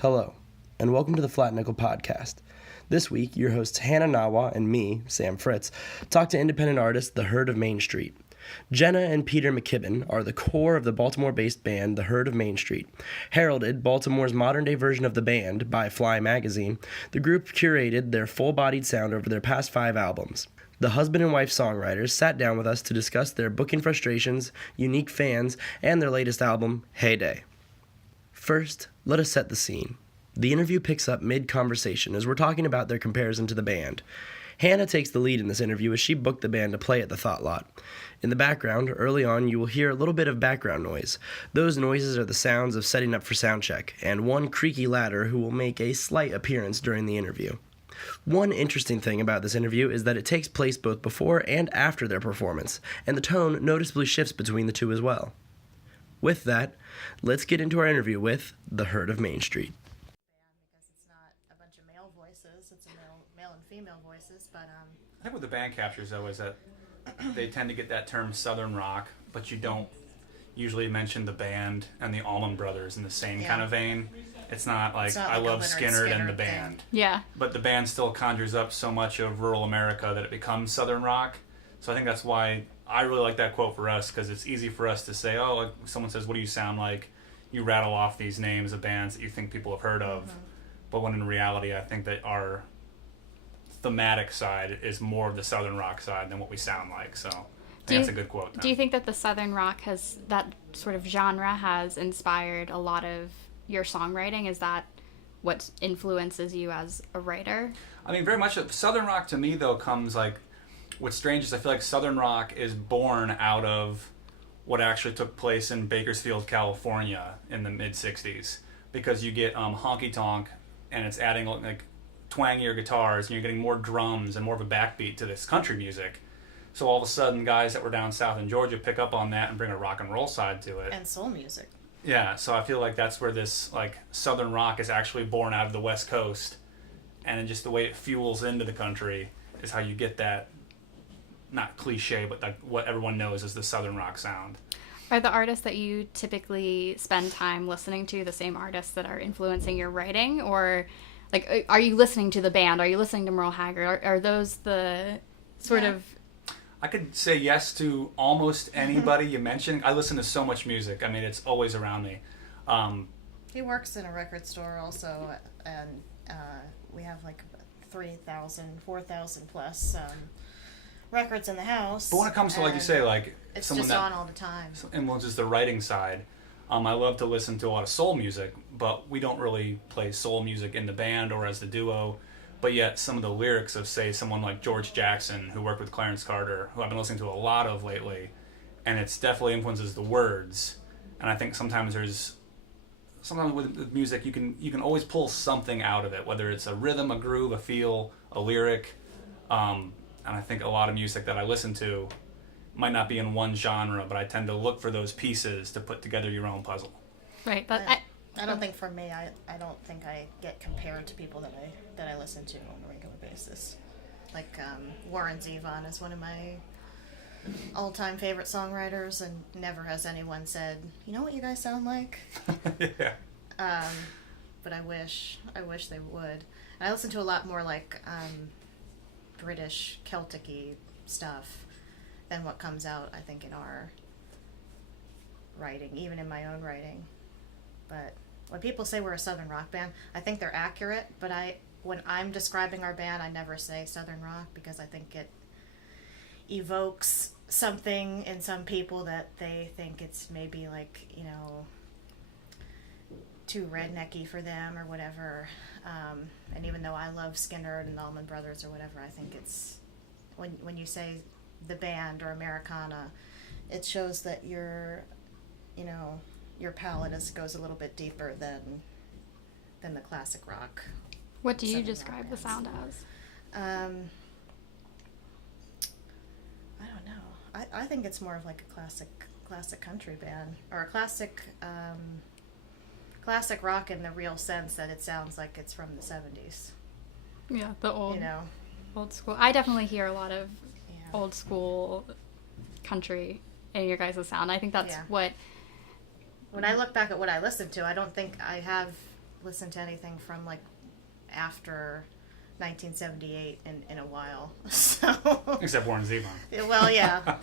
Hello, and welcome to the Flat Nickel Podcast. This week, your hosts Hannah Nawa and me, Sam Fritz, talk to independent artist The Herd of Main Street. Jenna and Peter McKibben are the core of the Baltimore-based band The Herd of Main Street. Heralded Baltimore's modern-day version of the band by Fly magazine, the group curated their full-bodied sound over their past 5 albums. The husband and wife songwriters sat down with us to discuss their booking frustrations, unique fans, and their latest album, Heyday. First, let us set the scene. The interview picks up mid-conversation as we're talking about their comparison to the band. Hannah takes the lead in this interview as she booked the band to play at the Thought Lot. In the background, early on, you will hear a little bit of background noise. Those noises are the sounds of setting up for soundcheck, and one creaky ladder who will make a slight appearance during the interview. One interesting thing about this interview is that it takes place both before and after their performance, and the tone noticeably shifts between the two as well. With that, let's get into our interview with The Herd of Main Street. Because it's not a bunch of male voices, it's male and female voices, but I think what the band captures though is that they tend to get that term Southern rock, but you don't usually mention the band and the Allman Brothers in the same kind of vein. It's not like I love Skynyrd and the band. Yeah. But the band still conjures up so much of rural America that it becomes Southern rock. So I think that's why I really like that quote for us, because it's easy for us to say, oh, like someone says, what do you sound like? You rattle off these names of bands that you think people have heard of. Mm-hmm. But when in reality, I think that our thematic side is more of the Southern rock side than what we sound like. So I think that's a good quote. Do you think that the Southern rock that sort of genre has inspired a lot of your songwriting? Is that what influences you as a writer? I mean, very much. Southern rock to me, though, comes like, what's strange is I feel like Southern rock is born out of what actually took place in Bakersfield, California in the mid-'60s, because you get honky tonk and it's adding like twangier guitars and you're getting more drums and more of a backbeat to this country music. So all of a sudden guys that were down south in Georgia pick up on that and bring a rock and roll side to it. And soul music. Yeah, so I feel like that's where this like Southern rock is actually born out of the West Coast, and just the way it fuels into the country is how you get that, not cliche, but like what everyone knows as the Southern rock sound. Are the artists that you typically spend time listening to the same artists that are influencing your writing? Or like, are you listening to the band? Are you listening to Merle Haggard? Are those the sort of... I could say yes to almost anybody you mentioned. I listen to so much music. I mean, it's always around me. He works in a record store also, and we have like 3,000, 4,000 plus records in the house. But when it comes to, like you say, like it's someone just that on all the time. influences the writing side, I love to listen to a lot of soul music, but we don't really play soul music in the band or as the duo. But yet some of the lyrics of, say, someone like George Jackson, who worked with Clarence Carter, who I've been listening to a lot of lately, and it's definitely influences the words. And I think sometimes with music you can always pull something out of it, whether it's a rhythm, a groove, a feel, a lyric. And I think a lot of music that I listen to might not be in one genre, but I tend to look for those pieces to put together your own puzzle. Right, but I don't think for me, I don't think I get compared to people that I listen to on a regular basis. Like Warren Zevon is one of my all-time favorite songwriters, and never has anyone said, you know what you guys sound like? Yeah. But I wish they would. And I listen to a lot more like British Celtic-y stuff than what comes out, I think, in our writing, even in my own writing. But when people say we're a Southern rock band, I think they're accurate, but when I'm describing our band, I never say Southern rock, because I think it evokes something in some people that they think it's maybe like, you know, too rednecky for them or whatever. And even though I love Skynyrd and the Allman Brothers or whatever, I think it's, when you say the band or Americana, it shows that your palette goes a little bit deeper than the classic rock. What do you describe the sound as? I don't know. I think it's more of like a classic country band, or a classic rock in the real sense that it sounds like it's from the 70s. Yeah, the old, you know, old school. I definitely hear a lot of old school country in your guys' sound. I think that's what... When I look back at what I listened to, I don't think I have listened to anything from like after 1978 in a while. So Except Warren Zevon. well, yeah,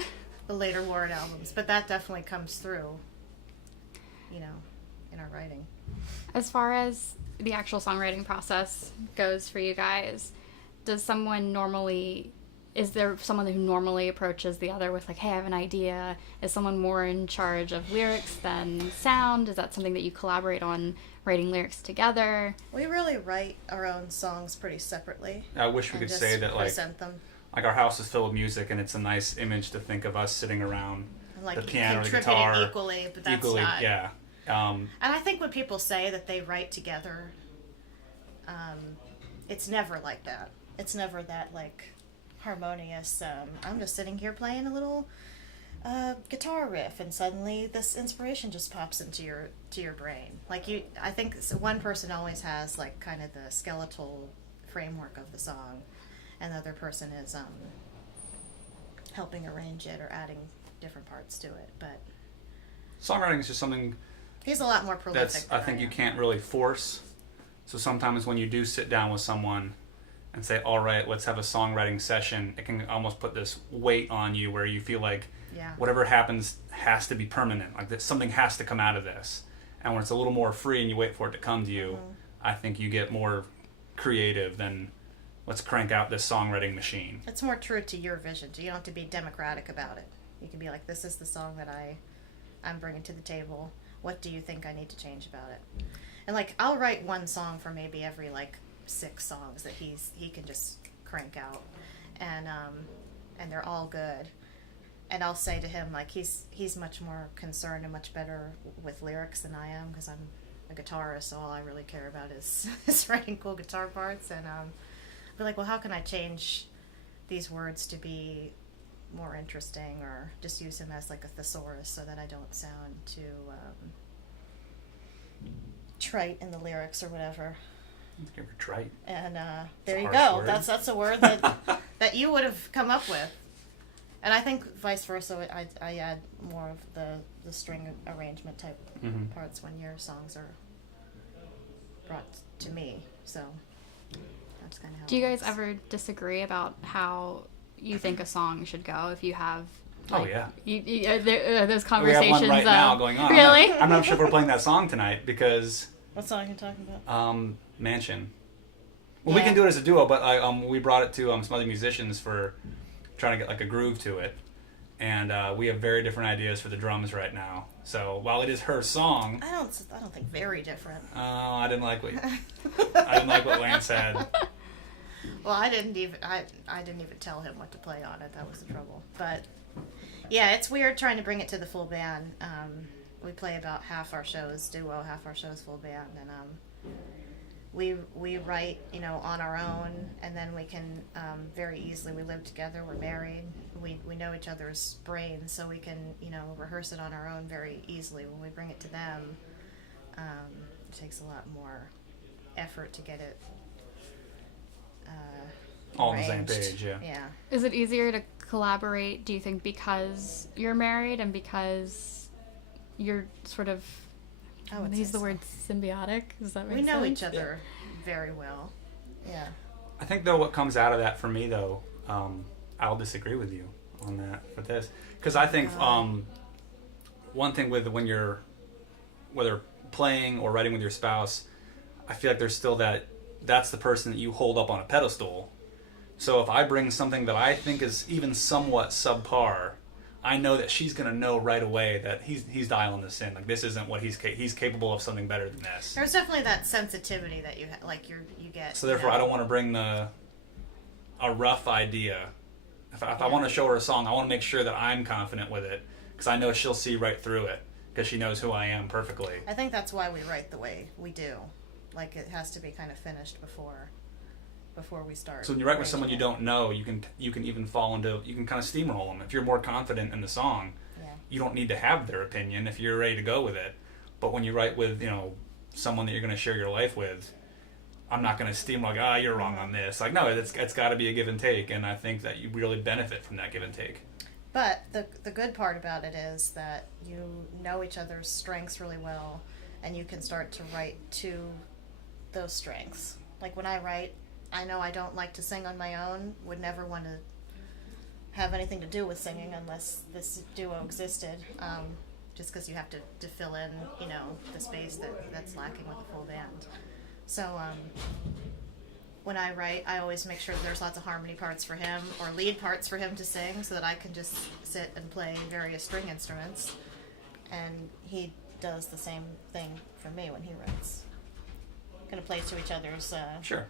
the later Warren albums, but that definitely comes through, you know, in our writing. As far as the actual songwriting process goes for you guys, is there someone who normally approaches the other with like, hey, I have an idea? Is someone more in charge of lyrics than sound? Is that something that you collaborate on writing lyrics together? We really write our own songs pretty separately. I wish we and could just say that like present them. our house is filled with music, and it's a nice image to think of us sitting around And, like, the piano or the contributing guitar equally, but that's equally. not. Yeah. And I think when people say that they write together, it's never like that. It's never that like harmonious. I'm just sitting here playing a little guitar riff, and suddenly this inspiration just pops into your brain. Like I think one person always has like kind of the skeletal framework of the song, and the other person is helping arrange it or adding different parts to it. But Songwriting is just something he's a lot more prolific. that's than I think you am. can't really force. So sometimes when you do sit down with someone and say, all right, let's have a songwriting session, it can almost put this weight on you where you feel like Yeah. whatever happens has to be permanent. Like that something has to come out of this. And when it's a little more free and you wait for it to come to you, I think you get more creative than let's crank out this songwriting machine. It's more true to your vision. So you don't have to be democratic about it. You can be like, this is the song that I'm bringing to the table. What do you think I need to change about it? And like, I'll write one song for maybe every like 6 songs that he can just crank out, and they're all good. And I'll say to him like he's much more concerned and much better with lyrics than I am, because I'm a guitarist, so all I really care about is writing cool guitar parts. And I'll be like, well, how can I change these words to be more interesting, or just use him as like a thesaurus so that I don't sound too trite in the lyrics or whatever. I think you're trite. And there a you harsh go. word. That's a word that you would have come up with. And I think vice versa. I add more of the string arrangement type parts when your songs are brought to me. So that's kind of how. Do you it guys works. ever disagree about how you think a song should go? If you have, Oh, yeah. are there those We conversations. have one right now going on. Really? I'm not sure if we're playing that song tonight because What song are you talking about? Mansion. Well, we Yeah. can do it as a duo, but we brought it to some other musicians for trying to get like a groove to it, and we have very different ideas for the drums right now. So while it is her song, I don't think very different. I didn't like what Lance said. Well, I didn't even tell him what to play on it. That was the trouble. But yeah, it's weird trying to bring it to the full band. We play about half our shows duo, half our shows full band, and we write, on our own, and then we can very easily. We live together. We're married. We know each other's brains, so we can rehearse it on our own very easily. When we bring it to them, it takes a lot more effort to get it All on the same arranged. page, yeah. Yeah. Is it easier to collaborate, do you think, because you're married and because you're sort of, I would use say the so. word symbiotic? Does that make We sense? know each other very well. Yeah. I think though what comes out of that for me though, I'll disagree with you on that with this, because I think one thing with when you're whether playing or writing with your spouse, I feel like there's still that's the person that you hold up on a pedestal. So if I bring something that I think is even somewhat subpar, I know that she's gonna know right away that he's dialing this in. Like this isn't what he's capable of something better than this. There's definitely that sensitivity that you you get. So therefore, I don't want to bring a rough idea. If I want to show her a song, I want to make sure that I'm confident with it, because I know she'll see right through it, because she knows who I am perfectly. I think that's why we write the way we do. Like it has to be kind of finished before we start. So when you write with someone you arranging don't know, you can even you can kind of steamroll them. If you're more confident in the song, it. Yeah. you don't need to have their opinion if you're ready to go with it. But when you write with someone that you're going to share your life with, I'm not going to steamroll like, you're wrong on this. Like, no, it's got to be a give and take, and I think that you really benefit from that give and take. But the good part about it is that you know each other's strengths really well, and you can start to write to those strengths. Like when I write, I know I don't like to sing on my own, would never want to have anything to do with singing unless this duo existed. Just because you have to fill in, you know, the space that's lacking with a full band. So when I write, I always make sure that there's lots of harmony parts for him or lead parts for him to sing so that I can just sit and play various string instruments. And he does the same thing for me when he writes. Kind of play to each other's Sure.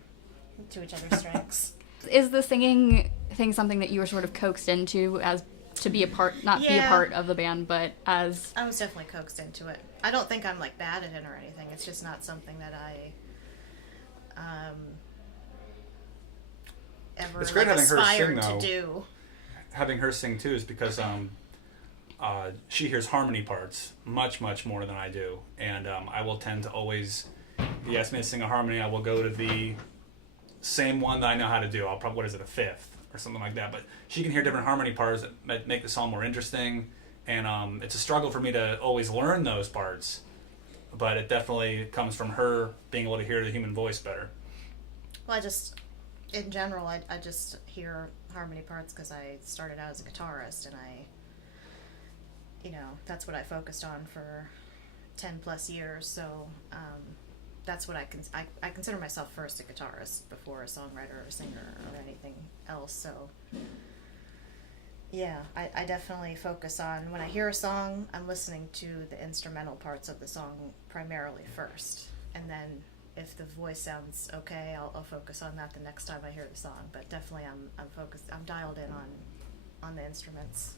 to each other's strengths. Is the singing thing something that you were sort of coaxed into as to be a part, not be a Yeah. part of the band, but as... I was definitely coaxed into it. I don't think I'm like bad at it or anything. It's just not something that I ever It's great like, having her aspired sing, to though. do. Having her sing too is because she hears harmony parts much more than I do, and I will tend to always, if you ask me to sing a harmony, I will go to the same one that I know how to do. I'll probably, what is it, a fifth or something like that. But she can hear different harmony parts that make the song more interesting, and it's a struggle for me to always learn those parts. But it definitely comes from her being able to hear the human voice better. Well, in general, I just hear harmony parts because I started out as a guitarist, and that's what I focused on for 10 plus years. So that's what I consider myself first a guitarist before a songwriter or a singer or anything else. So yeah, I definitely focus on, when I hear a song, I'm listening to the instrumental parts of the song primarily first, and then if the voice sounds okay, I'll focus on that the next time I hear the song. But definitely, I'm focused. I'm dialed in on the instruments.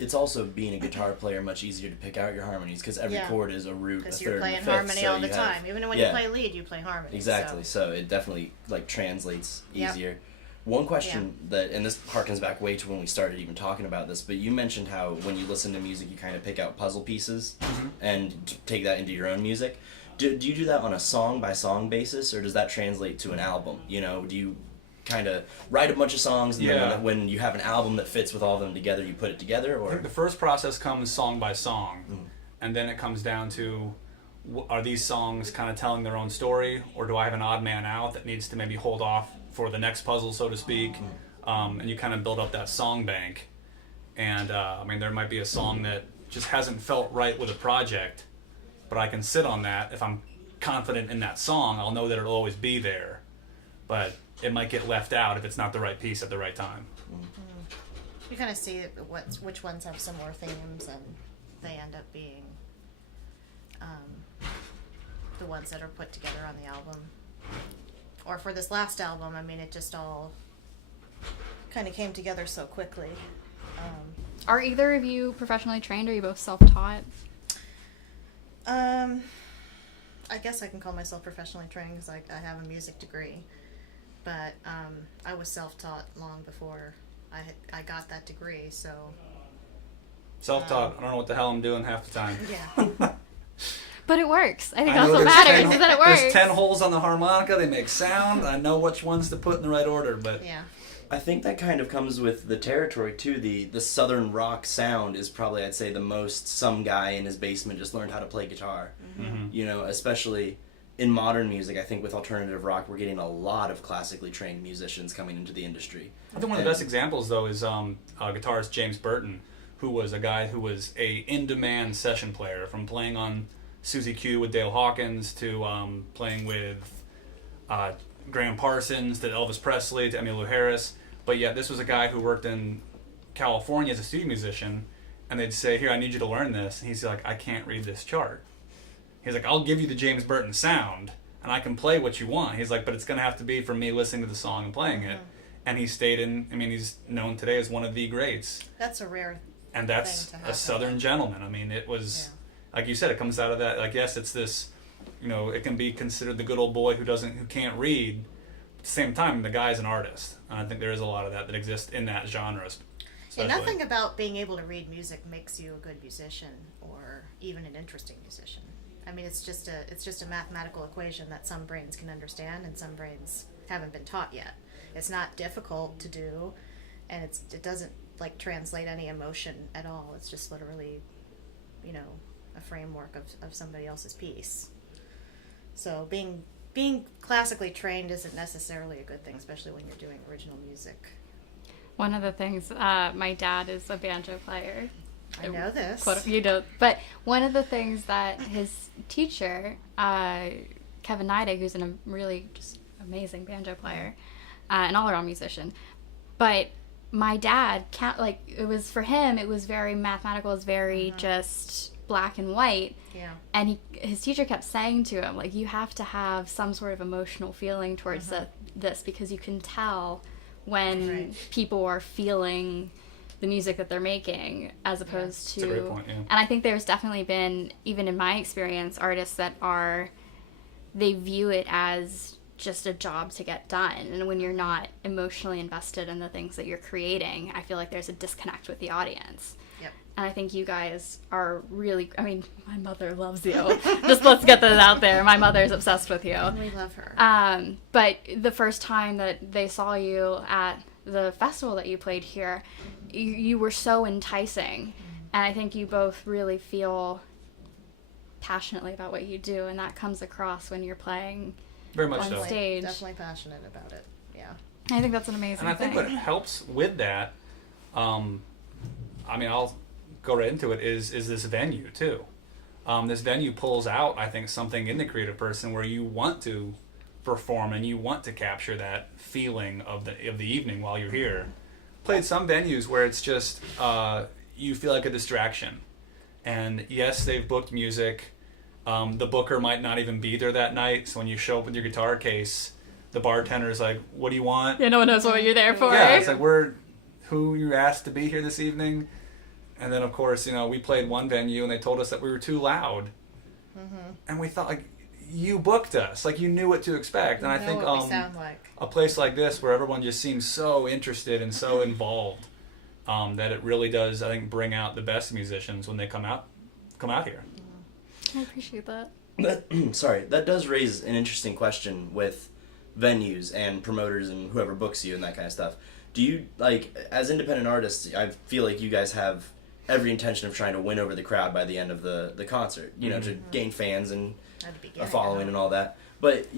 It's also, being a guitar player, much easier to pick out your harmonies because every Yeah. chord is a root, a Because third, you're and a playing fifth, harmony so all the you have- time. Even when yeah. you play lead, you play harmony. Exactly. So it definitely translates Yep. easier. One question and this harkens back way to when we started even talking about this, but you mentioned how when you listen to music, you kind of pick out puzzle pieces and take that into your own music. Do you do that on a song by song basis, or does that translate to an album? Do you kind of write a bunch of songs and then when you have an album that fits with all of them together, you put it together? I Or think the first process comes song by song, and then it comes down to, are these songs kind of telling their own story, or do I have an odd man out that needs to maybe hold off for the next puzzle, so to speak? And you kind of build up that song bank. And there might be a song that just hasn't felt right with a project, but I can sit on that. If I'm confident in that song, I'll know that it'll always be there. But it might get left out if it's not the right piece at the right time. You kind of see which ones have similar themes, and they end up being the ones that are put together on the album. Or for this last album, it just all kind of came together so quickly. Are either of you professionally trained, or are you both self-taught? I guess I can call myself professionally trained because I have a music degree, but I was self-taught long before I got that degree. So Self-taught. I don't know what the hell I'm doing half the time. yeah, But it works. I think I that's know what there's matters, is that it works. There's 10 holes on the harmonica. They make sound. I know which ones to put in the right order, but yeah. I think that kind of comes with the territory too. The southern rock sound is probably, I'd say, the most some guy in his basement just learned how to play guitar. Especially in modern music. I think with alternative rock, we're getting a lot of classically trained musicians coming into the industry. I think one of the best examples, though, is guitarist James Burton, who was a guy who was a in-demand session player, from playing on Suzy Q with Dale Hawkins to playing with Graham Parsons to Elvis Presley to Emmylou Harris. But yet this was a guy who worked in California as a studio musician, and they'd say, "Here, I need you to learn this." And he's like, "I can't read this chart." He's like, "I'll give you the James Burton sound, and I can play what you want." He's like, "But it's going to have to be from me listening to the song and playing it." And he stayed in, he's known today as one of the greats. That's a rare And that's thing to a happen. Southern gentleman. It was, like you said, it comes out of that. Like, yes, it's this, it can be considered the good old boy who can't read. At the same time, the guy's an artist. And I think there is a lot of that exists in that genre. And especially. nothing about being able to read music makes you a good musician or even an interesting musician. It's just a mathematical equation that some brains can understand and some brains haven't been taught yet. It's not difficult to do, and it doesn't translate any emotion at all. It's just literally, a framework of somebody else's piece. So being being classically trained isn't necessarily a good thing, especially when you're doing original music. One of the things, my dad is a banjo player. I know this. You don't, but one of the things that his teacher, Kevin Nida, who's a really just amazing banjo player, an all-around musician, but my dad can't, like, it was for him, it was very mathematical, it was very just black and white. Yeah. And his teacher kept saying to him, like, you have to have some sort of emotional feeling towards this, because you can tell when people are feeling the music that they're making, as opposed to... That's a great point, yeah. And I think there's definitely been, even in my experience, artists that they view it as just a job to get done. And when you're not emotionally invested in the things that you're creating, I feel like there's a disconnect with the audience. Yep. And I think you guys are really, I mean, my mother loves you. Just let's get that out there. My mother's obsessed with you. We love her. But the first time that they saw you at the festival that you played here, you were so enticing. And I think you both really feel passionately about what you do, and that comes across when you're playing Very much on so. stage. Definitely passionate about it. Yeah. I think that's an amazing And I think thing. what helps with that, I mean, I'll go right into it, is this venue, too. This venue pulls out, I think, something in the creative person where you want to perform and you want to capture that feeling of the evening while you're here. Played some venues where it's just you feel like a distraction, and yes, they've booked music. The booker might not even be there that night, so when you show up with your guitar case, the bartender's like, "What do you want?" Yeah, no one knows what you're there for. Yeah, it's like, who you asked to be here this evening. And then, of course, we played one venue and they told us that we were too loud. And we thought, like, you booked us. Like, you knew what to expect. And I think what we sound like. a place like this where everyone just seems so interested and so involved, that it really does, I think, bring out the best musicians when they come out here. I appreciate that. That does raise an interesting question with venues and promoters and whoever books you and that kind of stuff. Do you, like, as independent artists, I feel like you guys have every intention of trying to win over the crowd by the end of the concert, to gain fans and a following and all that. But,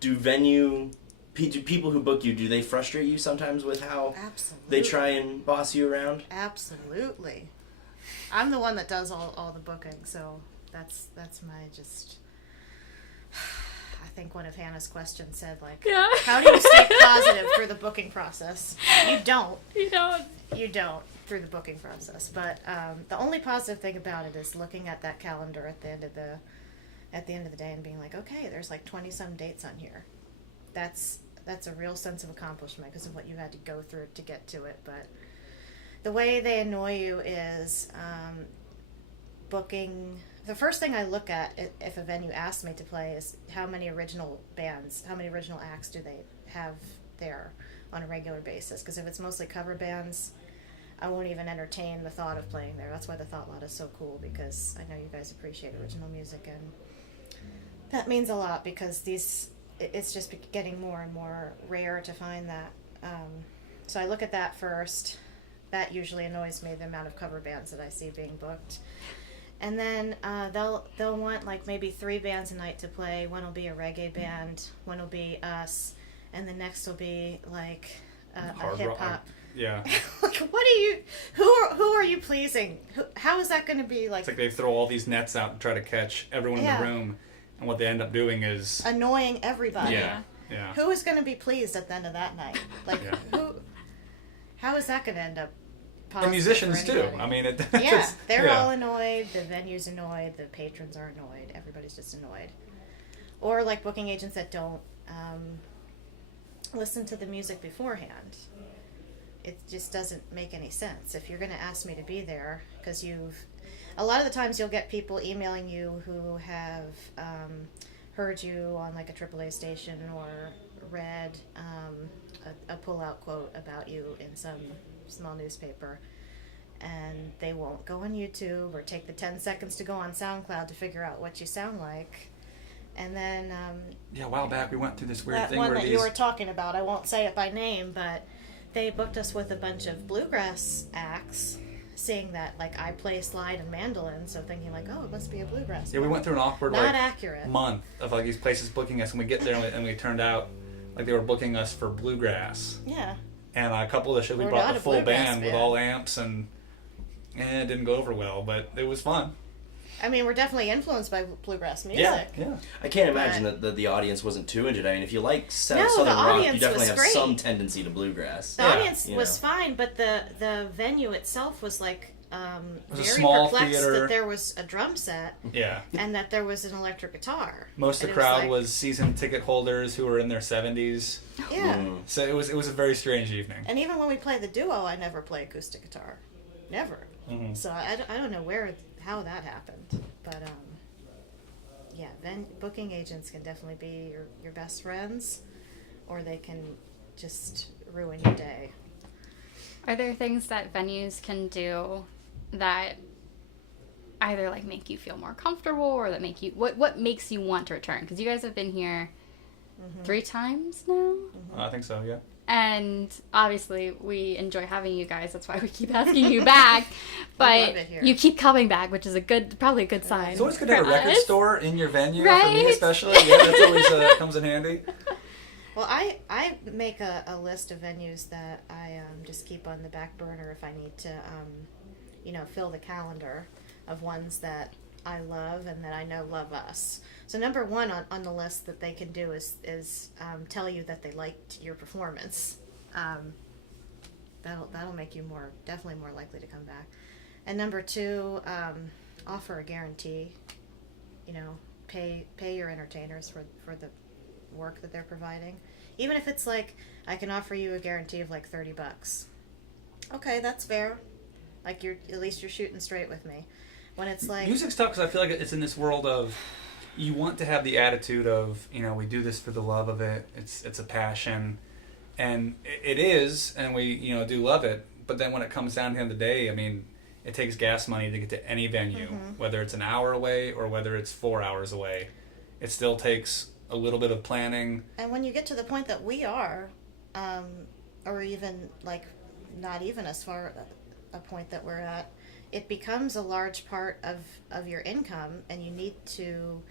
do people who book you, do they frustrate you sometimes with how Absolutely. they try and boss you around? Absolutely. I'm the one that does all the booking, so that's my just... I think one of Hannah's questions said, like, Yeah. how do you stay positive through the booking process? You don't. You don't through the booking process. But the only positive thing about it is looking at that calendar at the end of the day and being like, okay, there's like 20-some dates on here. That's a real sense of accomplishment because of what you had to go through to get to it. But the way they annoy you is booking. The first thing I look at if a venue asks me to play is how many original acts do they have there on a regular basis. Because if it's mostly cover bands, I won't even entertain the thought of playing there. That's why the Thought Lot is so cool, because I know you guys appreciate original music, and that means a lot because it's just getting more and more rare to find that. So I look at that first. That usually annoys me, the amount of cover bands that I see being booked. And then they'll want like maybe 3 bands a night to play. One will be a reggae band, one will be us, and the next will be like a hip hop. Yeah. Like, who are you pleasing? How is that going to be like? It's like they throw all these nets out and try to catch everyone in the room, and what they end up doing is annoying everybody. Yeah. Who is going to be pleased at the end of that night? Like how is that going to end up? The musicians too. I mean, they're all annoyed. The venue's annoyed. The patrons are annoyed. Everybody's just annoyed. Or like booking agents that don't listen to the music beforehand. It just doesn't make any sense. If you're going to ask me to be there, because a lot of the times you'll get people emailing you who have heard you on like a AAA station or read a pull-out quote about you in some small newspaper, and they won't go on YouTube or take the 10 seconds to go on SoundCloud to figure out what you sound like. And then a while back we went through this weird that thing one where that you were talking about, I won't say it by name, but they booked us with a bunch of bluegrass acts, seeing that, like, I play slide and mandolin, so thinking like, oh, it must be a bluegrass. Yeah, we went through an awkward Not like accurate. month of like these places booking us, and we get there and we turned out like they were booking us for bluegrass. Yeah. And a couple of the shows we We're brought not the a full bluegrass band with band. all amps, and it didn't go over well, but it was fun. I mean, we're definitely influenced by bluegrass music. Yeah. I can't imagine that the audience wasn't too into it. I mean, if you like No, Southern the rock, you audience definitely was have great. some tendency to bluegrass. The Yeah. audience You was know. fine, but the venue itself was like was a very small perplexed theater. that there was a drum set Yeah. and that there was an electric guitar. Most of And the it crowd like- was season ticket holders who were in their 70s. Yeah. Mm. So it was a very strange evening. And even when we play the duo, I never play acoustic guitar. Never. Mhm. So I don't know how that happened. But, yeah, booking agents can definitely be your best friends, or they can just ruin your day. Are there things that venues can do that either like make you feel more comfortable or that make you what makes you want to return? Because you guys have been here 3 times now, I think so, yeah. and obviously we enjoy having you guys. That's why we keep asking you back. But love it here. you keep coming back, which is probably a good sign. It's always good to have a for record us. store in your venue, for Right? me especially. Yeah, that's always comes in handy. Well, I make a list of venues that I just keep on the back burner if I need to, fill the calendar of ones that I love and that I know love us. So number one on the list that they can do is tell you that they liked your performance. That'll make you definitely more likely to come back. And number two, offer a guarantee. Pay your entertainers for the work that they're providing. Even if it's like, I can offer you a guarantee of like $30. Okay, that's fair. Like at least you're shooting straight with me. When it's like, Music's tough because I feel like it's in this world of you want to have the attitude of, we do this for the love of it. It's a passion, and it is, and we do love it. But then when it comes down to the end of the day, I mean, it takes gas money to get to any venue, whether it's an hour away or whether it's 4 hours away. It still takes a little bit of planning. and when you get to the point that we are, or even like not even as far a point that we're at, it becomes a large part of your income, and you need to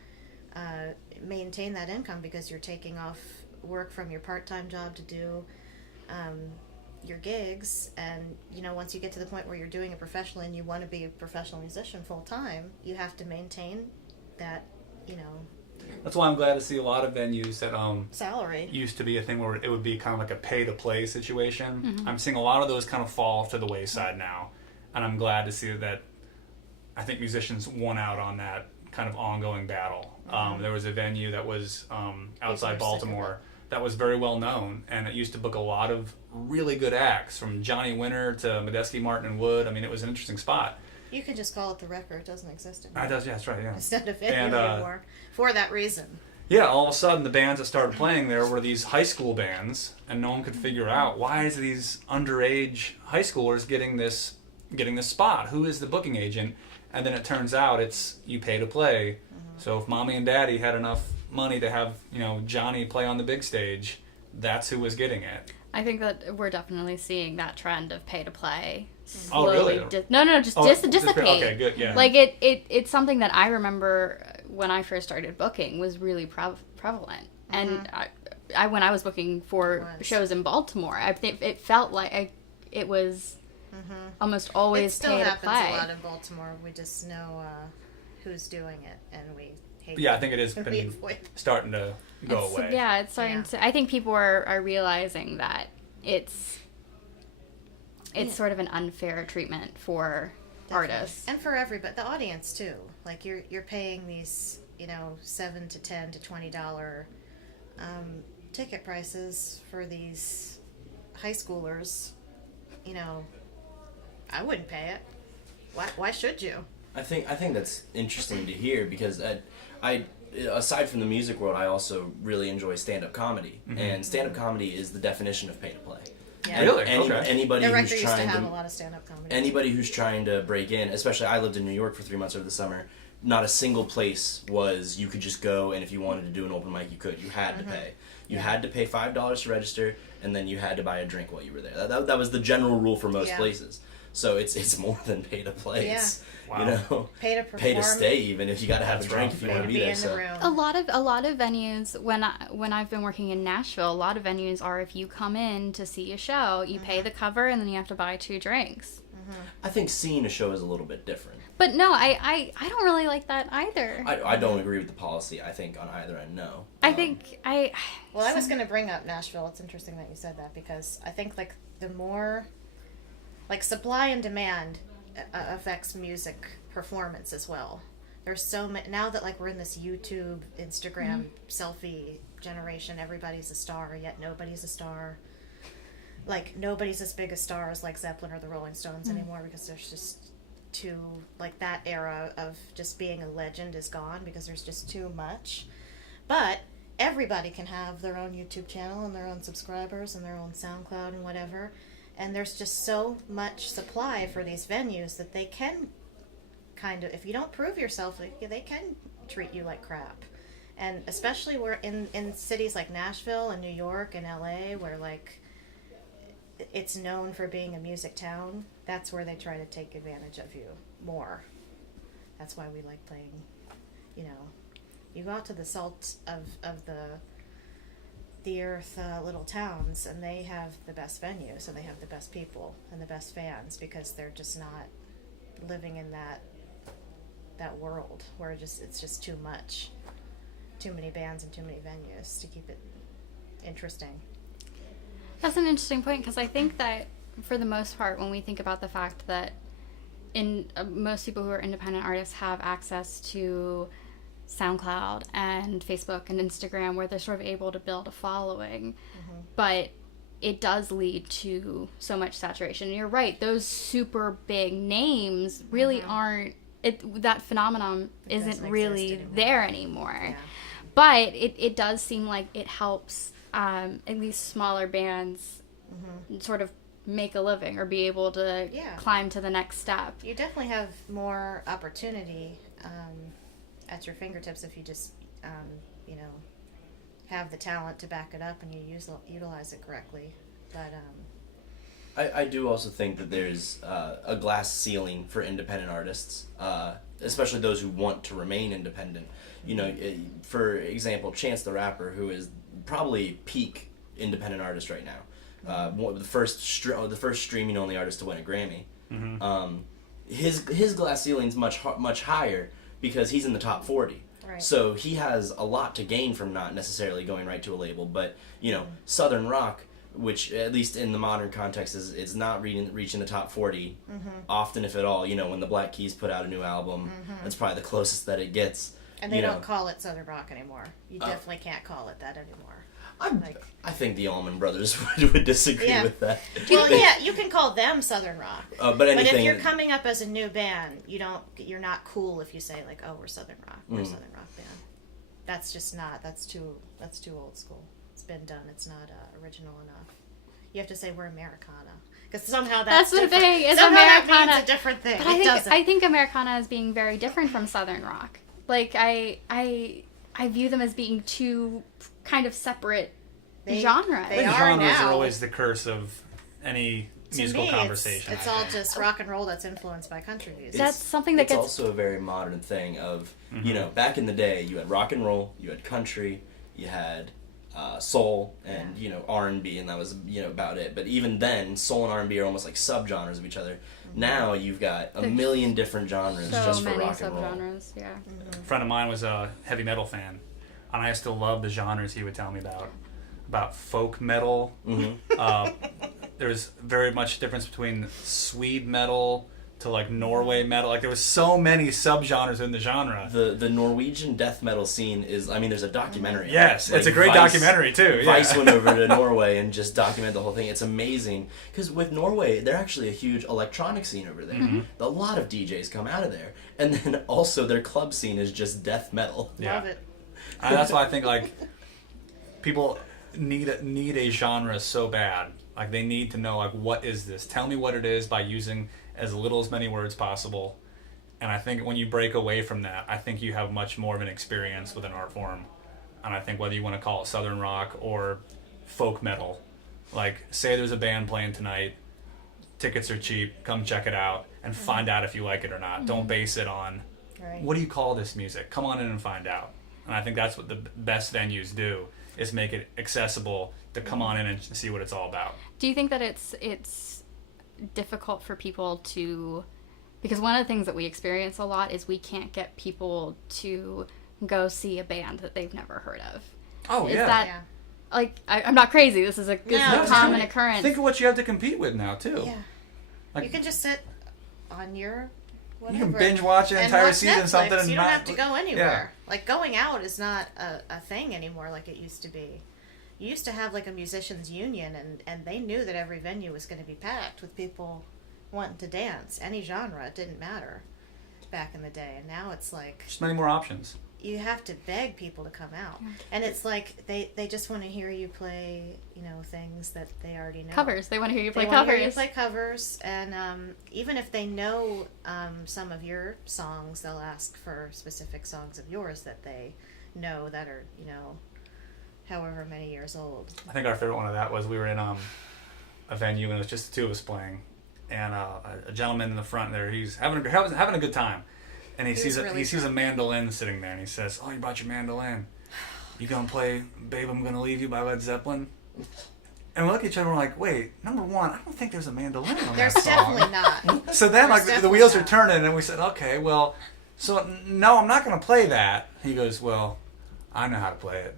maintain that income because you're taking off work from your part-time job to do your gigs. And once you get to the point where you're doing it professionally and you want to be a professional musician full-time, you have to maintain that That's why I'm glad to see a lot of venues that salary. used to be a thing where it would be kind of like a pay-to-play situation. Mm-hmm. I'm seeing a lot of those kind of fall off to the wayside now, and I'm glad to see that. I think musicians won out on that kind of ongoing battle. There was a venue that was outside sick of Baltimore that was very well known, and it used to book a lot of really good acts, from Johnny Winter to Medeski, Martin and Wood. I mean, it was an interesting spot. You can just call it the Record. It doesn't exist anymore. It does, yeah, that's right, yeah. It's not a venue And, anymore for that reason. Yeah, all of a sudden the bands that started playing there were these high school bands, and no one could figure out why is these underage high schoolers getting this spot? Who is the booking agent? And then it turns out it's you pay to play. So if mommy and daddy had enough money to have Johnny play on the big stage, that's who was getting it. I think that we're definitely seeing that trend of pay to play Oh, really? dissipate. Okay, good, yeah. Like it's something that I remember when I first started booking was really prevalent, and I when I was booking for shows in Baltimore, I think it felt like it was almost always It still pay to happens play. a lot in Baltimore. We just know who's doing it, and we hate Yeah, I think it is we been avoid. starting to go It's- away. Yeah, it's starting Yeah. to. I think people are realizing that it's sort of an unfair treatment for artists. And for everybody, the audience too. Like you're paying these, $7 to $10 to $20 ticket prices for these high schoolers. I wouldn't pay it. Why should you? I think that's interesting to hear because I aside from the music world, I also really enjoy stand-up comedy, and stand-up comedy is the definition of pay to play. Yeah. Really? Okay. Anybody The who's record used to trying have a lot of stand-up comedy. anybody who's trying to break in, especially I lived in New York for 3 months over the summer. Not a single place was you could just go, and if you wanted to do an open mic, you could. You had to pay. You had to pay $5 to register, and then you had to buy a drink while you were there. That was the general rule for most Yeah. places. So it's more than pay to play. Yeah. It's, Wow. you know, Pay to perform. pay to stay even if you got to have That's a drink rough. if you Pay want to to be be there. in the So room. A lot of venues when I've been working in Nashville, a lot of venues are if you come in to see a show, you pay the cover and then you have to buy 2 drinks. I think seeing a show is a little bit different. But no, I don't really like that either. I don't agree with the policy. I think on either end, no. I think Well, I was going to bring up Nashville. It's interesting that you said that because I think like the more like supply and demand affects music performance as well. There's so many now that like we're in this YouTube, Instagram selfie generation. Everybody's a star, yet nobody's a star. Like nobody's as big a star as like Zeppelin or the Rolling Stones anymore because there's just too like that era of just being a legend is gone because there's just too much. But everybody can have their own YouTube channel and their own subscribers and their own SoundCloud and whatever. And there's just so much supply for these venues that they can kind of, if you don't prove yourself, they can treat you like crap. And especially where in cities like Nashville and New York and LA where like it's known for being a music town, that's where they try to take advantage of you more. That's why we like playing, you know, you go out to the salt of the earth little towns and they have the best venues and they have the best people and the best fans because they're just not living in that world where it's just too much, too many bands and too many venues to keep it interesting. That's an interesting point because I think that for the most part, when we think about the fact that most people who are independent artists have access to SoundCloud and Facebook and Instagram where they're sort of able to build a following, but it does lead to so much saturation. And you're right, those super big names really aren't, that phenomenon isn't doesn't really exist there anymore. Yeah. But it does seem like it helps at least smaller bands sort of make a living or be able to climb to the next step. You definitely have more opportunity at your fingertips if you just, you know, have the talent to back it up and you utilize it correctly. But I do also think that there's a glass ceiling for independent artists, especially those who want to remain independent. You know, for example, Chance the Rapper, who is probably peak independent artist right now, the first streaming only artist to win a Grammy. His glass ceiling's much higher because he's in the top 40. Right. So he has a lot to gain from not necessarily going right to a label. But you know, Southern rock, which at least in the modern context is not reaching the top 40 often, if at all. You know, when the Black Keys put out a new album, that's probably the closest that it gets. and they don't call it Southern rock anymore. You definitely can't call it that anymore. I think the Allman Brothers would disagree with that. Well, yeah, you can call them Southern rock. But anything. But if you're coming up as a new band, you're not cool if you say like, oh, we're Southern rock. We're a Southern rock band. That's just not. That's too old school. It's been done. It's not original enough. You have to say we're Americana because somehow that's the different. thing. Is Somehow that Americana means a different thing. But It doesn't. I think Americana is being very different from Southern rock. Like I view them as being two kind of separate genres. they I think are genres now. are always the curse of any To musical me, conversation. It's I all think. just rock and roll that's influenced by country music. That's something that It's gets also a very modern thing of, you know, back in the day, you had rock and roll, you had country, you had soul, and, you know, R&B, and that was, you know, about it. But even then, soul and R&B are almost like subgenres of each other. Now you've got a million different genres so just for many rock and roll. subgenres. Yeah. A friend of mine was a heavy metal fan, and I still love the genres he would tell me about folk metal. There's very much difference between Swede metal to like Norway metal. Like there was so many subgenres in the genre. The Norwegian death metal scene is, I mean, there's a documentary. Yes, Like it's a great documentary too. Vice Yeah. went over to Norway and just documented the whole thing. It's amazing because with Norway, they're actually a huge electronic scene over there. A lot of DJs come out of there, and then also their club scene is just death metal. Yeah. Love it. That's why I think like people need a genre so bad. Like they need to know like what is this? Tell me what it is by using as little as many words possible. And I think when you break away from that, I think you have much more of an experience with an art form. And I think whether you want to call it Southern rock or folk metal, like say there's a band playing tonight, tickets are cheap, come check it out, and find out if you like it or not. Don't base it on, Right. what do you call this music? Come on in and find out. And I think that's what the best venues do, is make it accessible to come on in and see what it's all about. Do you think that it's difficult for people to, because one of the things that we experience a lot is we can't get people to go see a band that they've never heard of. Oh, Is yeah. that, Yeah. like, I'm not crazy. This is a No, it's common true. occurrence. Think of what you have to compete with now, too. Yeah. Like- You can just sit on your whatever. You can binge watch an and entire watch season Netflix. something and You don't not- have to go anywhere. Like, going out is not a thing anymore like it used to be. You used to have, like, a musicians union, and they knew that every venue was going to be packed with people wanting to dance. Any genre, it didn't matter back in the day. And now it's like, Just many more options. you have to beg people to come out. And it's like they just want to hear you play, things that they already know. Covers. They want to hear you play They want to covers. hear you play covers, and even if they know some of your songs, they'll ask for specific songs of yours that they know that are, however many years old. I think our favorite one of that was we were in a venue and it was just the two of us playing, and a gentleman in the front there, he's having a good time, and he sees a mandolin sitting there, and he says, "Oh, you brought your mandolin? You gonna play 'Babe, I'm Gonna Leave You' by Led Zeppelin?" And we look at each other and we're like, "Wait, number one, I don't think there's a mandolin on There's that song." definitely not. So then, There's the definitely wheels are not. turning, and we said, "Okay, well, so no, I'm not gonna play that." He goes, "Well, I know how to play it."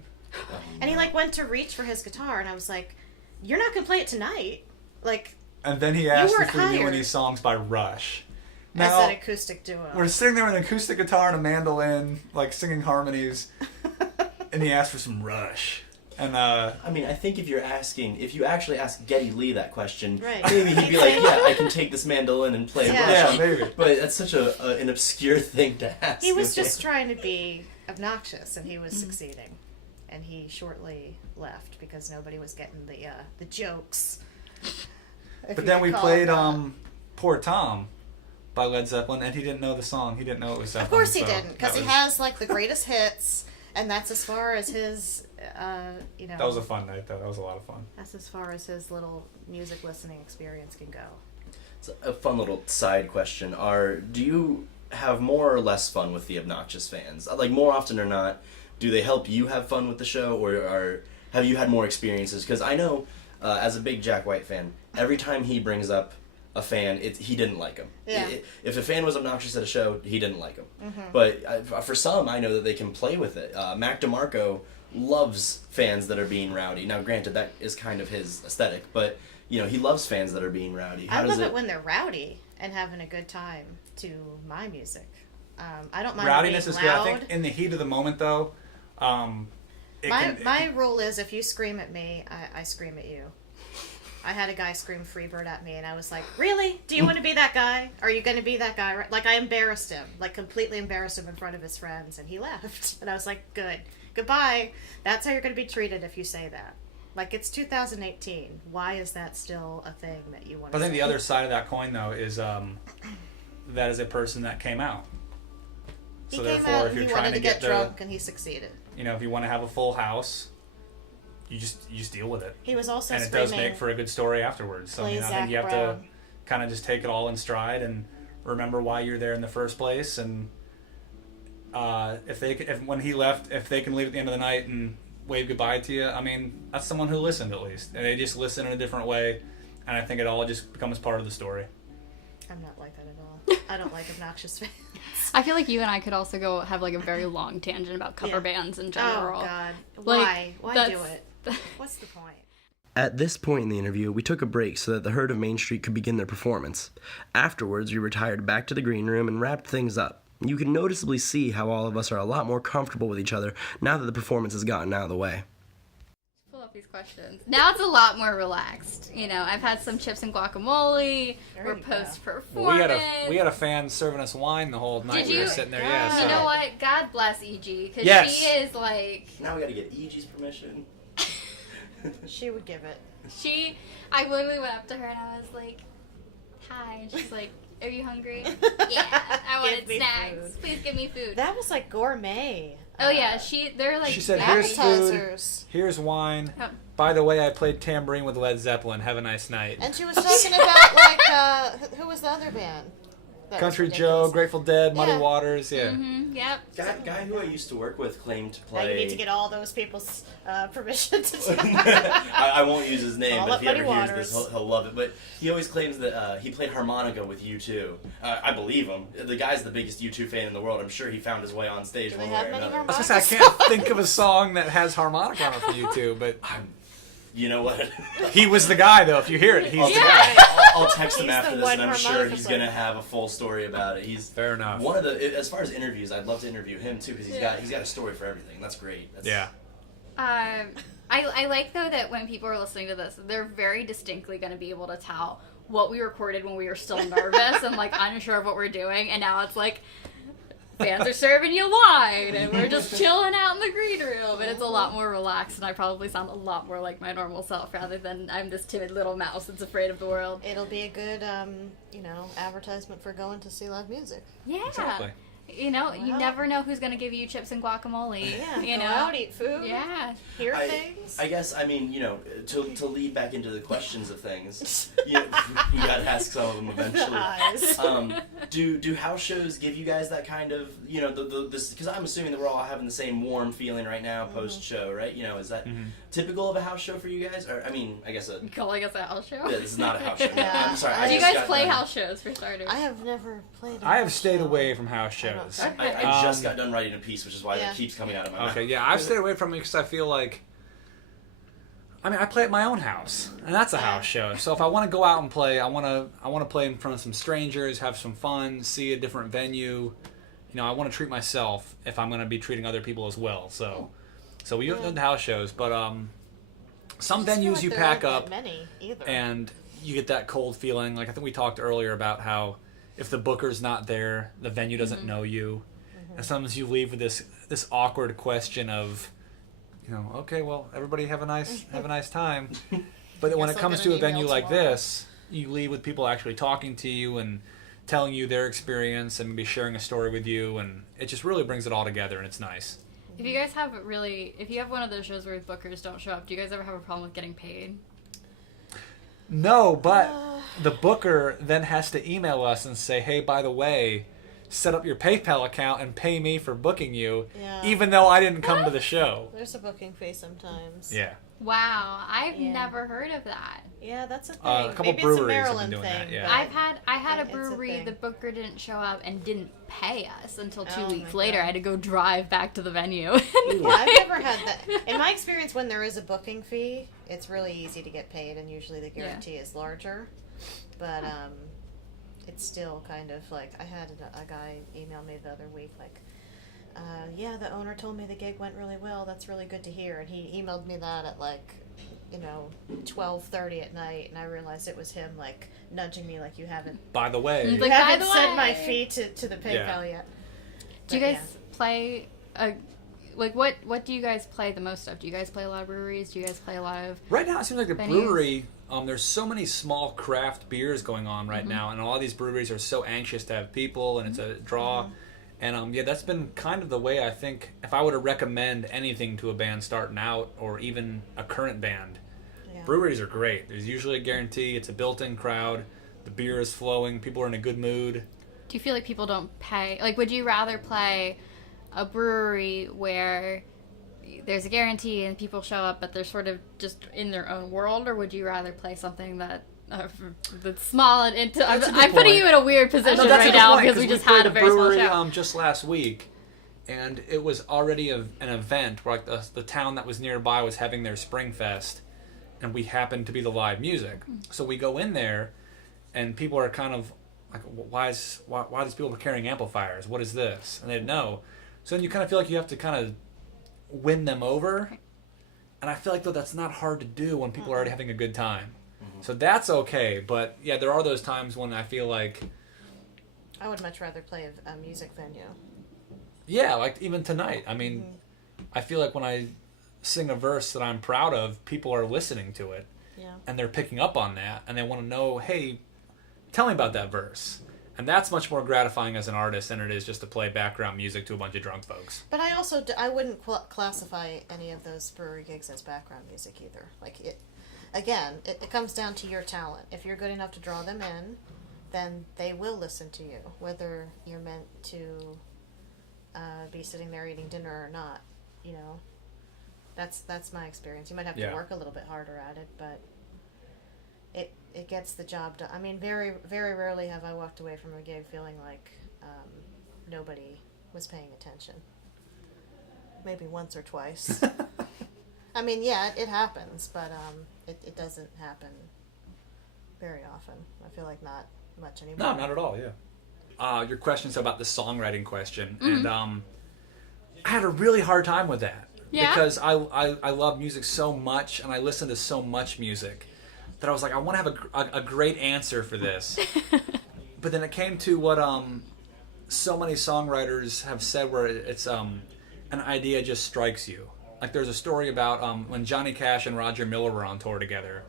And he went to reach for his guitar, and I was like, "You're not gonna play it tonight." Like, And then he asked weren't if we knew hired. any songs by Rush. as Now, an acoustic duo. we're sitting there with an acoustic guitar and a mandolin, singing harmonies, and he asked for some Rush. And I mean, I think if you actually ask Geddy Lee that question, Right. maybe he'd be like, "Yeah, I can take this mandolin and play Yeah. Rush." Yeah, maybe. But that's such an obscure thing to ask. He was okay? just trying to be obnoxious, and he was succeeding. And he shortly left because nobody was getting the jokes. If But you then could we call played it that. Poor Tom by Led Zeppelin, and he didn't know the song. He didn't know it was Zeppelin. Of course he so didn't, because that he was- has the greatest hits, and that's as far as his, That was a fun night, though. That was a lot of fun. That's as far as his little music listening experience can go. It's a fun little side question. Do you have more or less fun with the obnoxious fans? Like, more often or not, do they help you have fun with the show, or have you had more experiences? Because I know, as a big Jack White fan, every time he brings up a fan, he didn't like him. Yeah. If a fan was obnoxious at a show, he didn't like him. But for some, I know that they can play with it. Mac DeMarco loves fans that are being rowdy. Now, granted, that is kind of his aesthetic, but he loves fans that are being rowdy. I love it when they're rowdy and having a good time to my music. I don't mind Rowdiness being is good. loud. I think in the heat of the moment, though, My rule is if you scream at me, I scream at you. I had a guy scream Freebird at me, and I was like, "Really? Do you want to be that guy? Are you going to be that guy?" Like, I embarrassed him, completely embarrassed him in front of his friends, and he left. And I was like, "Good, goodbye. That's how you're going to be treated if you say that." It's 2018. Why is that still a thing that you want to I say? think the other side of that coin, though, is that is a person that came out. He So came therefore, out if and you're he trying wanted to to get get the, drunk, and he succeeded. if you want to have a full house, you just deal with it. He was also And it screaming, does make for a good story afterwards. So I "Play think you have Zac to Brown." kind of just take it all in stride and remember why you're there in the first place. And when he left, if they can leave at the end of the night and wave goodbye to you, I mean, that's someone who listened at least, and they just listen in a different way. And I think it all just becomes part of the story. I'm not like that at all. I don't like obnoxious fans. I feel like you and I could also go have a very long tangent about cover Yeah. bands in Oh, general. God. Like, Why do that's- it? What's the point? At this point in the interview, we took a break so that the Herd of Main Street could begin their performance. Afterwards, we retired back to the green room and wrapped things up. You can noticeably see how all of us are a lot more comfortable with each other now that the performance has gotten out of the way. Pull up these questions. Now it's a lot more relaxed. I've had some chips and guacamole. There We're you go. post performance. we had a fan serving us wine the whole night. Did we were you? sitting there. God. Yeah. So. You know what? God bless EG, because Yes. she is like Now we got to get EG's permission. She would give it. I literally went up to her and I was like, "Hi," and she's like, "Are you hungry?" "Yeah, I Give wanted me snacks. food." Please give me food." That was gourmet Oh yeah, they're like She said, "Here's food. Appetizers. Here's wine. Oh. By the way, I played tambourine with Led Zeppelin. Have a nice night." And she was talking about like who was the other band? That was Country ridiculous. Joe, Grateful Dead, Muddy Yeah. Waters. Yeah. Mm-hmm, yep. Guy who I used to work with claimed to Now play. you need to get all those people's permission to I won't use his name, All but up if he ever Muddy hears Waters. this, he'll love it. But he always claims that he played harmonica with U2. I believe him. The guy's the biggest U2 fan in the world. I'm sure he found his way on stage Do one they way have or many another. I was gonna say, I can't think of a song that has harmonica on it for you two, but You know what? he was the guy, though. If you hear it, he's I'll, the Yeah. guy. I'll text him He's after the this, one and I'm sure harmonica he's player. gonna have a full story about it. He's Fair enough. one of the as far as interviews. I'd love to interview him too because he's got a story for everything. That's great. That's, Yeah. I like though that when people are listening to this, they're very distinctly going to be able to tell what we recorded when we were still nervous and like unsure of what we're doing, and now it's like fans are serving you wine and we're just chilling out in the green room, and it's a lot more relaxed, and I probably sound a lot more like my normal self rather than I'm this timid little mouse that's afraid of the world. It'll be a good, advertisement for going to see live music. Yeah. Exactly. You know, you Wow. never know who's going to give you chips and guacamole. Yeah, You go know? out, eat food, Yeah. hear things. I guess I mean to lead back into the questions of things. You gotta ask some of them eventually. Eyes. Do house shows give you guys that kind of this? Because I'm assuming that we're all having the same warm feeling right now post show, right? Is that typical of a house show for you guys? Or I mean, I guess You calling us a house show? yeah, this is not a house show. Yeah. I'm sorry. Do I Do you just guys got play done- house shows for starters? I have never played. I have stayed away from house I don't- shows. I just got done writing a piece, which is why Yeah. that keeps coming out of my mouth. Okay, yeah, I've stayed away from it because I feel like, I play at my own house, and that's a house show. So if I want to go out and play, I want to play in front of some strangers, have some fun, see a different venue. I want to treat myself if I'm going to be treating other people as well. So we don't do the house shows, but some I just feel venues like you there pack aren't up that many either. and you get that cold feeling. Like I think we talked earlier about how if the booker's not there, the venue doesn't know you. And sometimes you leave with this awkward question of, okay, well, everybody have a nice time. But when Guess it I'll comes get to a an venue email like tomorrow. this, you leave with people actually talking to you and telling you their experience and maybe sharing a story with you, and it just really brings it all together, and it's nice. If you guys have if you have one of those shows where bookers don't show up, do you guys ever have a problem with getting paid? No, but the booker then has to email us and say, hey, by the way, set up your PayPal account and pay me for booking you, Yeah. even though I didn't come to the show. There's a booking fee sometimes. Yeah. Wow, I've Yeah. never heard of that. Yeah, that's a thing. A couple Maybe breweries it's a have been Maryland doing thing. that, yeah. but- I had a It's a brewery. thing. The booker didn't show up and didn't pay us until 2 Oh weeks my later. God. I had to go drive back to the venue. Yeah, I've never had that. In my experience, when there is a booking fee, it's really easy to get paid, and usually the guarantee is larger. But it's still kind of like I had a guy email me the other week, like, yeah, the owner told me the gig went really well. That's really good to hear. And he emailed me that at 12:30 at night, and I realized it was him nudging me like you haven't By the way, Like, you by haven't the sent my way. fee to the PayPal yet. Do you But, guys play what do you guys play the most of? Do you guys play a lot of breweries? Do you guys play a lot of right now it seems like the venues? brewery, there's so many small craft beers going on right now, and a lot of these breweries are so anxious to have people, and it's a draw. And that's been kind of the way I think if I were to recommend anything to a band starting out or even a current band, Yeah. breweries are great. There's usually a guarantee, it's a built-in crowd, the beer is flowing, people are in a good mood. Do you feel like people don't pay? Like, would you rather play a brewery where there's a guarantee and people show up, but they're sort of just in their own world, or would you rather play something that's small and into? That's a good I'm putting point. you in a weird position No, that's a right good now point, because we 'cause just played had a very small brewery, show. just last week, and it was already an event where the town that was nearby was having their Spring Fest, and we happened to be the live music. So we go in there, and people are kind of like, why are these people carrying amplifiers? What is this? And they didn't know. So then you kind of feel like you have to kind of win them over. And I feel like, though, that's not hard to do when people are already having a good time. So that's okay. But, yeah, there are those times when I feel like, I would much rather play a music venue. yeah, like even tonight. I mean, I feel like when I sing a verse that I'm proud of, people are listening to it. Yeah. And they're picking up on that. And they want to know, hey, tell me about that verse. And that's much more gratifying as an artist than it is just to play background music to a bunch of drunk folks. But I also I wouldn't classify any of those brewery gigs as background music either. Like it comes down to your talent. If you're good enough to draw them in, then they will listen to you, whether you're meant to be sitting there eating dinner or not. You know, that's my experience. You might have to Yeah. work a little bit harder at it, but it gets the job done. I mean, very very rarely have I walked away from a gig feeling like nobody was paying attention. Maybe once or twice. I mean, yeah, it happens, but it doesn't happen very often. I feel like not much anymore. No, not at all, yeah. Your question's about the songwriting question, and I had a really hard time with that. Yeah? Because I love music so much, and I listen to so much music, that I was like, I want to have a great answer for this. But then it came to what so many songwriters have said, where it's an idea just strikes you. Like there's a story about when Johnny Cash and Roger Miller were on tour together.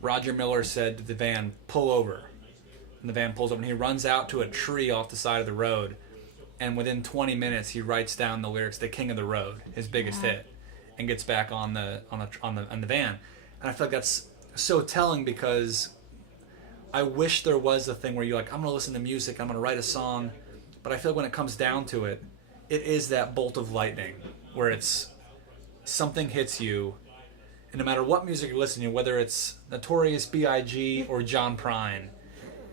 Roger Miller said to the van, "Pull over." And the van pulls over, and he runs out to a tree off the side of the road. And within 20 minutes, he writes down the lyrics, "The King of the Road," his biggest hit, and gets back on the van. And I feel like that's so telling, because I wish there was a thing where you're like, I'm gonna listen to music, I'm gonna write a song, but I feel like when it comes down to it, it is that bolt of lightning where it's something hits you, and no matter what music you're listening to, whether it's Notorious B.I.G. or John Prine,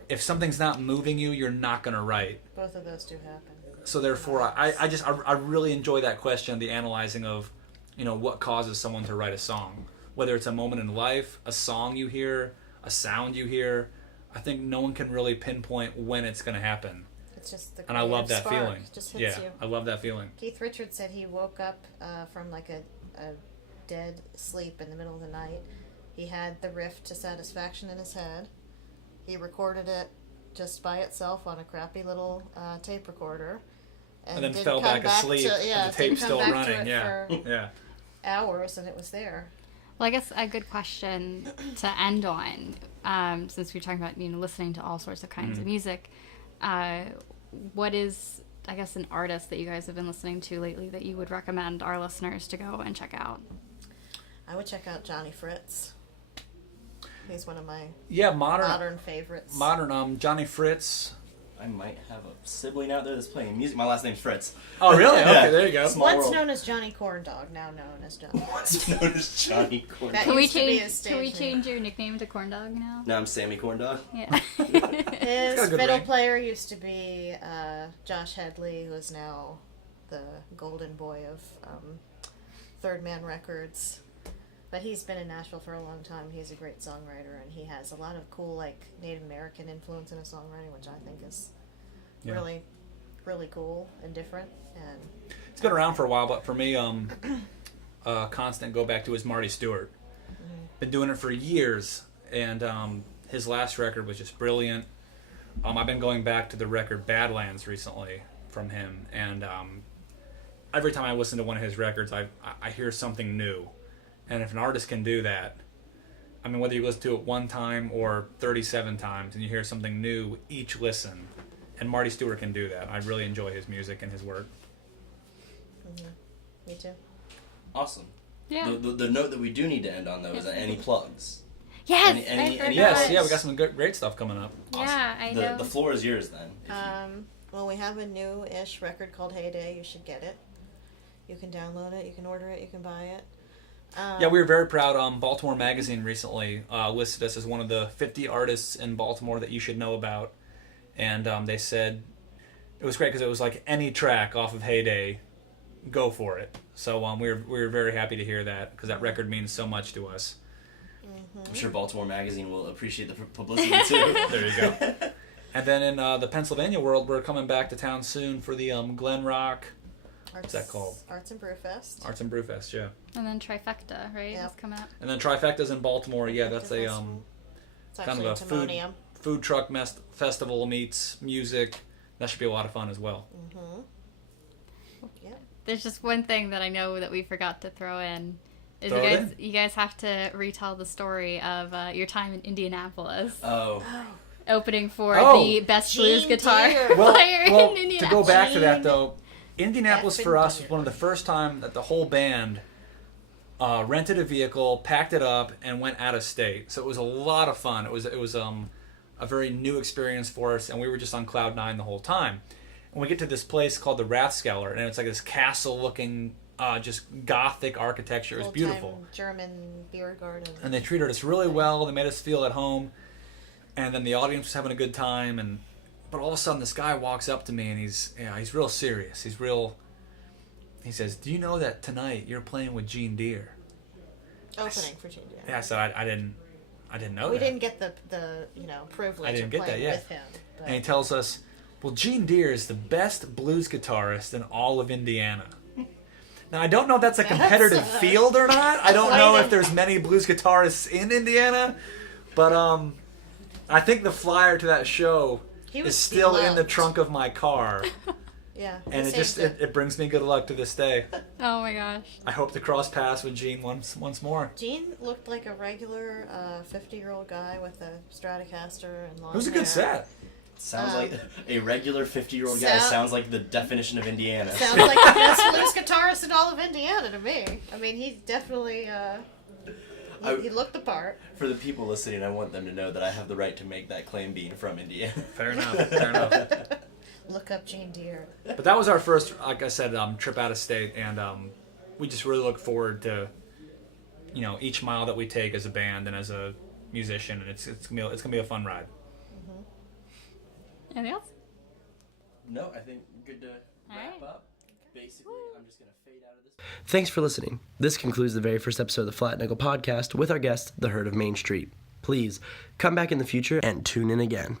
if something's not moving you, you're not gonna write. Both of those do happen. So therefore, I really enjoy that question, the analyzing of, what causes someone to write a song. Whether it's a moment in life, a song you hear, a sound you hear, I think no one can really pinpoint when it's going to happen. It's just the And I love that spark. feeling. It just hits Yeah, you. I love that feeling. Keith Richards said he woke up from like a dead sleep in the middle of the night. He had the riff to Satisfaction in his head. He recorded it just by itself on a crappy little tape recorder. And then didn't fell come back asleep, to- yeah, and the tape's didn't come still back to running. it Yeah, for yeah. hours, and it was there. Well, I guess a good question to end on, since we're talking about listening to all sorts of kinds of music, what is, I guess, an artist that you guys have been listening to lately that you would recommend our listeners to go and check out? I would check out Johnny Fritz. He's one of my Modern favorites. Johnny Fritz. I might have a sibling out there that's playing music. My last name's Fritz. Oh, really? Yeah. Okay, there you go. Small Once world. known as Johnny Corndog, now known as Johnny. Once known as Johnny Corndog. That Can we used to be change? his Can we stage name. change your nickname to Corndog now? Now I'm Sammy Corndog. Yeah. His got a good fiddle ring. player used to be Josh Headley, who is now the golden boy of Third Man Records. But he's been in Nashville for a long time. He's a great songwriter, and he has a lot of cool, like, Native American influence in his songwriting, which I think is Yeah. really, really cool and different. And It's been around for a while, but for me, constant go back to is Marty Stewart. Been doing it for years, and his last record was just brilliant. I've been going back to the record Badlands recently from him, and every time I listen to one of his records, I hear something new. And if an artist can do that, I mean, whether you listen to it one time or 37 times and you hear something new each listen, and Marty Stewart can do that. I really enjoy his music and his work. me too. Awesome. Yeah. The note that we do need to end on, though, is any plugs. Yes. Any- I forgot. Yes, yeah, we got some great stuff coming up. Yeah, I know. The floor is yours, then. if you- Well, we have a new-ish record called Heyday. You should get it. You can download it. You can order it. You can buy it. Yeah, we were very proud. Baltimore Magazine recently listed us as one of the 50 artists in Baltimore that you should know about. And they said it was great because it was like any track off of Heyday, go for it. So we were very happy to hear that, because that record means so much to us. I'm sure Baltimore Magazine will appreciate the publicity, too. There you go. And then in the Pennsylvania world, we're coming back to town soon for the Glen Rock What's that called? Arts and Brew Fest. Arts and Brew Fest, yeah. And then Trifecta, right? Yep. That's coming up. And then Trifecta's in Baltimore. Yeah, that's a It's kind actually of a in Timonium. food truck festival meets music. That should be a lot of fun as well. Yeah. There's just one thing that I know that we forgot to throw in. Is Throw it you guys have to retell the story of your time in Indianapolis. Oh, opening for Oh. the best Gene blues guitar Deere. player well, in to Indianapolis. go back to that Gene though, Indianapolis for us was Deere. one of the first time that the whole band rented a vehicle, packed it up, and went out of state. So it was a lot of fun. It was a very new experience for us, and we were just on cloud nine the whole time. And we get to this place called the Rathskeller, and it's like this castle-looking, just Gothic architecture. It was Old-time beautiful. German beer garden. And they treated us really well. They made us feel at home, and then the audience was having a good time. But all of a sudden, this guy walks up to me, and he's real serious. He says, "Do you know that tonight you're playing with Gene Deere?" Opening for Gene Deere. Yeah, I said I didn't know We that. didn't get the privilege I didn't of get that, playing yeah. with him. But And he tells us, "Well, Gene Deere is the best blues guitarist in all of Indiana." Now, I don't know if that's a competitive field or not. I don't know if there's many blues guitarists in Indiana, but I think the flyer to that show He is was still in the beloved. trunk of my car, yeah, and he it just saved it brings me good luck to this day. Oh my gosh. I hope to cross paths with Gene once more. Gene looked like a regular 50-year-old guy with a Stratocaster and long It was a hair. good set. Sounds like a regular 50-year-old guy. Sound- Sounds like the definition of Indiana. Sounds like the best blues guitarist in all of Indiana to me. I mean, he's definitely he looked the part. For the people listening, I want them to know that I have the right to make that claim being from Indiana. Fair enough. Fair enough. Look up Gene Deere. But that was our first, like I said, trip out of state, and we just really look forward to, each mile that we take as a band and as a musician, and it's gonna be a fun ride. Anything else? No, I think good to wrap right. up. Basically, I'm just going to fade out of this. Thanks for listening. This concludes the very first episode of the Flat Nickel Podcast with our guest, The Herd of Main Street. Please come back in the future and tune in again.